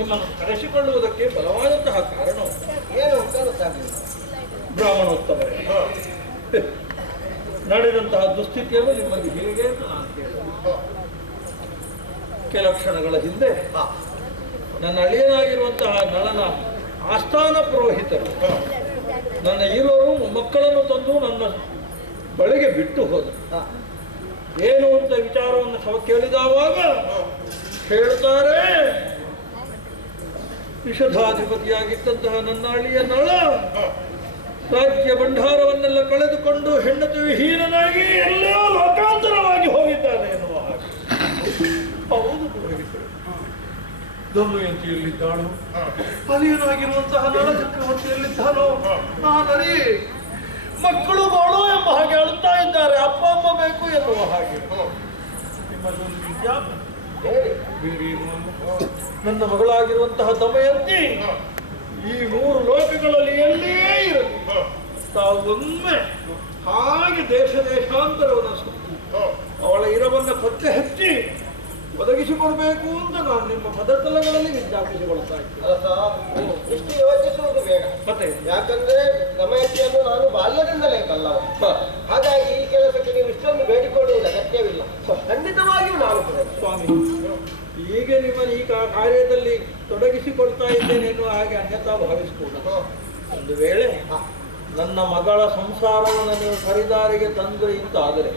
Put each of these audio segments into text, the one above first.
ನಿಮ್ಮನ್ನು ಕರೆಸಿಕೊಳ್ಳುವುದಕ್ಕೆ ಬಲವಾದಂತಹ ಕಾರಣ ಏನು ಅಂತ ಗೊತ್ತಾಗಲಿಲ್ಲ. ಬ್ರಾಹ್ಮಣೋತ್ತಮರೇ, ನಡೆದಂತಹ ದುಸ್ಥಿತಿಯನ್ನು ನಿಮ್ಮಲ್ಲಿ ಹೇಗೆ ಅಂತ ನಾನು ಕೇಳಿದೆ. ಕೆಲ ಕ್ಷಣಗಳ ಹಿಂದೆ ನನ್ನ ಅಳಿಯನಾಗಿರುವಂತಹ ನಳನ ಆಸ್ಥಾನ ಪುರೋಹಿತರು ನನ್ನ ಇರುವರು ಮಕ್ಕಳನ್ನು ತಂದು ನನ್ನ ಬಳಿಗೆ ಬಿಟ್ಟು ಹೋದರು. ಏನು ಅಂತ ವಿಚಾರವನ್ನು ಕೇಳಿದವಾಗ ಹೇಳ್ತಾರೆ, ವಿಷಧಾಧಿಪತಿಯಾಗಿದ್ದಂತಹ ನನ್ನ ಅಳಿಯ ನಳ ರಾಜ್ಯ ಭಂಡಾರವನ್ನೆಲ್ಲ ಕಳೆದುಕೊಂಡು ಹೆಂಡತಿ ವಿಹೀನನಾಗಿ ಎಲ್ಲೋ ಲೋಕಾಂತರವಾಗಿ ಹೋಗಿದ್ದಾನೆ ಎನ್ನುವ ಹಾಗೆ. ಹೌದು ಪುರೋಹಿತರು, ದಮಯಂತಿಯಲ್ಲಿದ್ದಾಳು, ಅಲಿಯನಾಗಿರುವಂತಹ ನಳ ಚಕ್ರವರ್ತಿಯಲ್ಲಿದ್ದಾನೋ ಆ ನರಿ ಮಕ್ಕಳು ಬಾಳು ಎಂಬ ಹಾಗೆ ಅಳುತ್ತಾ ಇದ್ದಾರೆ, ಅಪ್ಪ ಅಮ್ಮ ಬೇಕು ಎನ್ನುವ ಹಾಗೆ. ನಿಮ್ಮಲ್ಲೊಂದು ವಿದ್ಯಾಪಿ ನನ್ನ ಮಗಳಾಗಿರುವಂತಹ ದಮಯಂತಿ ಈ 3 ಲೋಕಗಳಲ್ಲಿ ಎಲ್ಲಿಯೇ ಇರಲಿ, ತಾವೊಮ್ಮೆ ಹಾಗೆ ದೇಶ ದೇಶಾಂತರವನ್ನು ಸುತ್ತಿ ಅವಳ ಇರವನ್ನ ಪತ್ತೆ ಹಚ್ಚಿ ಒದಗಿಸಿಕೊಡ್ಬೇಕು ಅಂತ ನಾನು ನಿಮ್ಮ ಪದತಲಗಳಲ್ಲಿ ವಿಜ್ಞಾಪಿಸಿಕೊಳ್ತಾ ಇದ್ದೇನೆ. ಇಷ್ಟು ಯೋಚಿಸುವುದು ಬೇಡ. ಮತ್ತೆ ಯಾಕಂದ್ರೆ ದಮಯಂತಿಯನ್ನು ನಾನು ಬಾಲ್ಯದಿಂದಲೇ ಕಲ್ಲವ. ಹಾಗಾಗಿ ಈ ಕೆಲಸಕ್ಕೆ ನೀವು ಇಷ್ಟೊಂದು ಬೇಡಿಕೊಳ್ಳುವುದು ಅಗತ್ಯವಿಲ್ಲ. ಖಂಡಿತವಾಗಿಯೂ ನಾನು ಸ್ವಾಮಿ, ಈಗ ನಿಮ್ಮನ್ನು ಈ ಕಾರ್ಯದಲ್ಲಿ ತೊಡಗಿಸಿಕೊಳ್ತಾ ಇದ್ದೇನೆ ಎನ್ನುವ ಹಾಗೆ ಅನ್ಯತಾ ಭಾವಿಸಿಕೊಳ್ಳ. ಒಂದು ವೇಳೆ ನನ್ನ ಮಗಳ ಸಂಸಾರವನ್ನು ನೀವು ಖರೀದಾರಿಗೆ ತಂದ್ರೆ ಇಂತಾದರೆ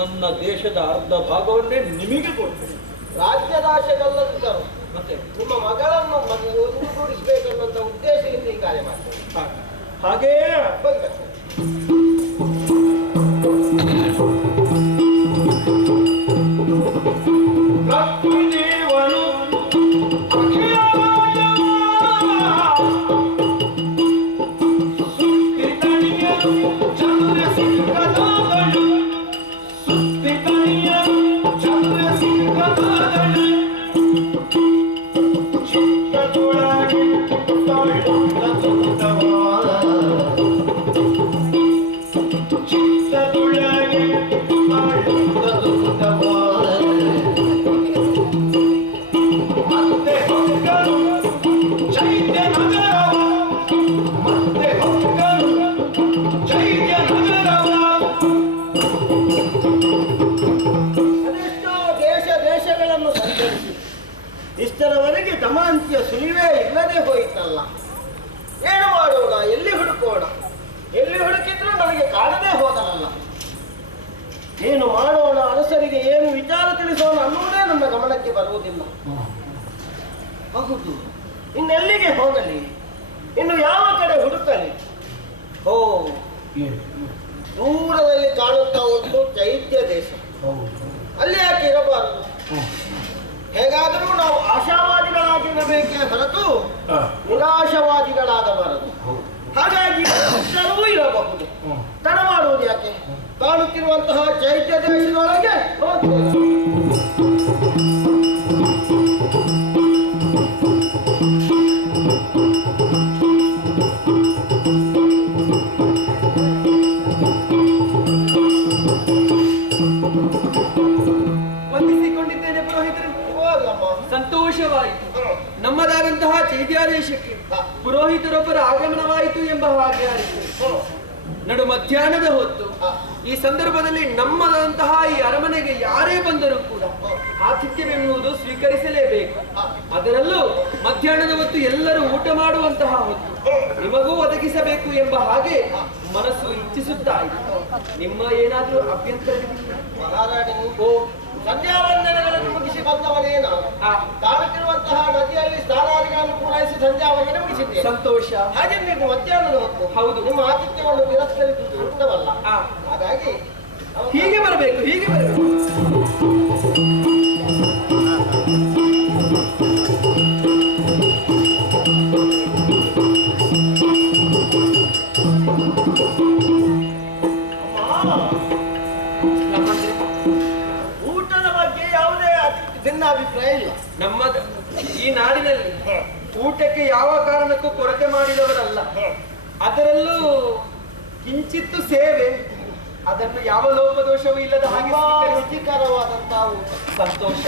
ನನ್ನ ದೇಶದ ಅರ್ಧ ಭಾಗವನ್ನೇ ನಿಮಗೆ ಕೊಡ್ತೇನೆ. ರಾಜ್ಯದಾಶೆಗಲ್ಲದಿದ್ದರು ಮತ್ತೆ ನಿಮ್ಮ ಮಗಳನ್ನು ಒಂದುಗೂಡಿಸಬೇಕನ್ನುವಂತ ಉದ್ದೇಶದಿಂದ ಈ ಕಾರ್ಯ ಮಾಡ್ತೇನೆ. ಹಾಗೇ ಇಷ್ಟರವರೆಗೆ ದಮಯಂತಿಯ ಸುಳಿವೇ ಇಲ್ಲದೆ ಹೋಯಿತಲ್ಲ. ಏನು ಮಾಡೋಣ, ಎಲ್ಲಿ ಹುಡುಕೋಣ? ಎಲ್ಲಿ ಹುಡುಕಿದ್ರು ನನಗೆ ಕಾಣದೇ ಹೋದನಲ್ಲ. ಏನು ಮಾಡೋಣ, ಅರಸರಿಗೆ ಏನು ವಿಚಾರ ತಿಳಿಸೋಣ ಅನ್ನುವುದೇ ನನ್ನ ಗಮನಕ್ಕೆ ಬರುವುದಿಲ್ಲ. ಹೌದು, ಇನ್ನೆಲ್ಲಿಗೆ ಹೋಗಲಿ, ಇನ್ನು ಯಾವ ಕಡೆ ಹುಡುಕಲಿ? ಓ, ದೂರದಲ್ಲಿ ಕಾಣುತ್ತಾ ಉಂಟು ಚೈತ್ಯ ದೇಶ. ಅಲ್ಲಿ ಯಾಕೆ ಇರಬಾರದು? ಹೇಗಾದರೂ ನಾವು ಆಶಾವಾದಿಗಳಾಗಿರಬೇಕೇ ಹೊರತು ನಿರಾಶವಾದಿಗಳಾಗಬಾರದು. ಹಾಗಾಗಿ ಎಲ್ಲರೂ ಇರಬಹುದು. ತಡ ಮಾಡುವುದು ಯಾಕೆ? ಕಾಣುತ್ತಿರುವಂತಹ ಚೈತ್ಯ ದೇಶದೊಳಗೆ ವಂದಿಸಿಕೊಂಡಿದ್ದೇನೆ ಪುರೋಹಿತರು. ಸಂತೋಷವಾಯಿತು. ನಮ್ಮದಾದಂತಹ ಚೈತ್ಯಾದೇಶಕ್ಕೆ ಪುರೋಹಿತರೊಬ್ಬರ ಆಗಮನವಾಯಿತು ಎಂಬ ಹಾಗೆ ಆಯಿತು. ನಡು ಮಧ್ಯಾಹ್ನದ ಹೊತ್ತು ಈ ಸಂದರ್ಭದಲ್ಲಿ ನಮ್ಮದಂತಹ ಈ ಅರಮನೆಗೆ ಯಾರೇ ಬಂದರೂ ಕೂಡ ಆತಿಥ್ಯವೆನ್ನುವುದು ಸ್ವೀಕರಿಸಲೇಬೇಕು. ಅದರಲ್ಲೂ ಮಧ್ಯಾಹ್ನದ ಹೊತ್ತು ಎಲ್ಲರೂ ಊಟ ಮಾಡುವಂತಹ ಹೊತ್ತು ನಿಮಗೂ ಒದಗಿಸಬೇಕು ಎಂಬ ಹಾಗೆ ಮನಸ್ಸು ಇಚ್ಛಿಸುತ್ತಾ ಇತ್ತು. ನಿಮ್ಮ ಏನಾದರೂ ಅಭ್ಯಂತರವಿದೆಯೇ? ಮಹಾರಾಣಿ, ಸಂಧ್ಯಾ ವಂದನೆಗಳನ್ನು ಮುಗಿಸಿ ಬಂದವನೇನು? ಕಾಣುತ್ತಿರುವಂತಹ ನದಿಯಲ್ಲಿ ಸ್ನಾನಾದಿಗಳನ್ನು ಪೂರೈಸಿ ಸಂಧ್ಯಾ ವಂದನೆ ಮುಗಿಸಿದ್ದೇನೆ. ಸಂತೋಷ. ಹಾಗೆ ನೀವು ಮಧ್ಯಾಹ್ನದ ಹೊತ್ತು ಹೌದು ನಿಮ್ಮ ಆತಿಥ್ಯವನ್ನು ತಿರಸ್ಕರಿಸುವುದು ಸೂಕ್ತವಲ್ಲ. ಹಾಗಾಗಿ ಹೀಗೆ ಬರಬೇಕು, ಹೀಗೆ ಬರಬೇಕು. ಊಟದ ಬಗ್ಗೆ ಯಾವುದೇ ಭಿನ್ನಾಭಿಪ್ರಾಯ ಇಲ್ಲ. ನಮ್ಮ ಈ ನಾಡಿನಲ್ಲಿ ಊಟಕ್ಕೆ ಯಾವ ಕಾರಣಕ್ಕೂ ಕೊರತೆ ಮಾಡಿದವರಲ್ಲ. ಅದರಲ್ಲೂ ಕಿಂಚಿತ್ತು ಸೇವೆ, ಅದನ್ನು ಯಾವ ಲೋಪದೋಷವೂ ಇಲ್ಲದ ಹಾಗೆ ರುಚಿಕರವಾದಂತಹ ಊಟ. ಸಂತೋಷ.